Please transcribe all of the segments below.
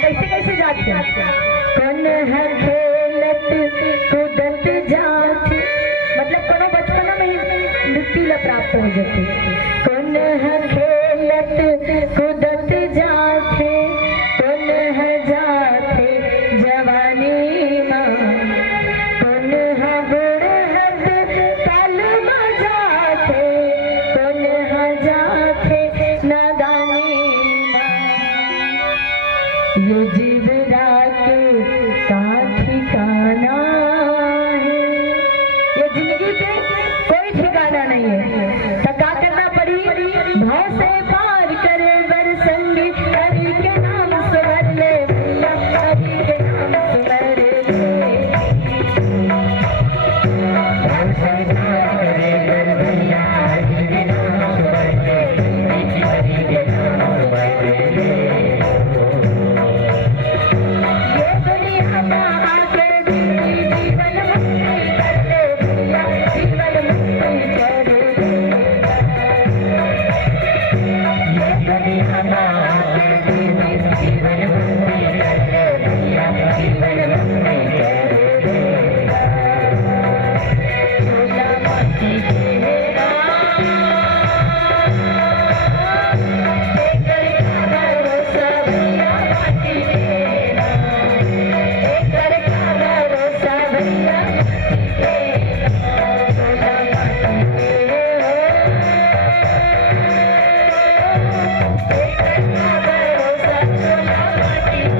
कैसे कैसे जाते कौन है खेलत कूदत जाती, मतलब कोनो बचपना में ही मुक्ति ला प्राप्त हो जाती। कौन है खेलत कूदत जाते, कौन है जाते जवानी माँ, कौन है बुढ़हत पल में जाते, कौन है जाते नादानी माँ। ये जीवरा के का ठिकाना है, ये जिंदगी के कोई ठिकाना नहीं है। तो क्या करना पड़ी, भाव से पार करे वर संगी, हरि के नाम सुमर ले भैया, हरि के नाम सुमर ले। भाव से पार करे वर भैया, हरि के नाम सुमर ले, हरि के नाम सुमर ले।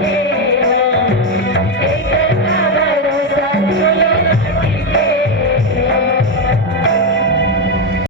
Yeah.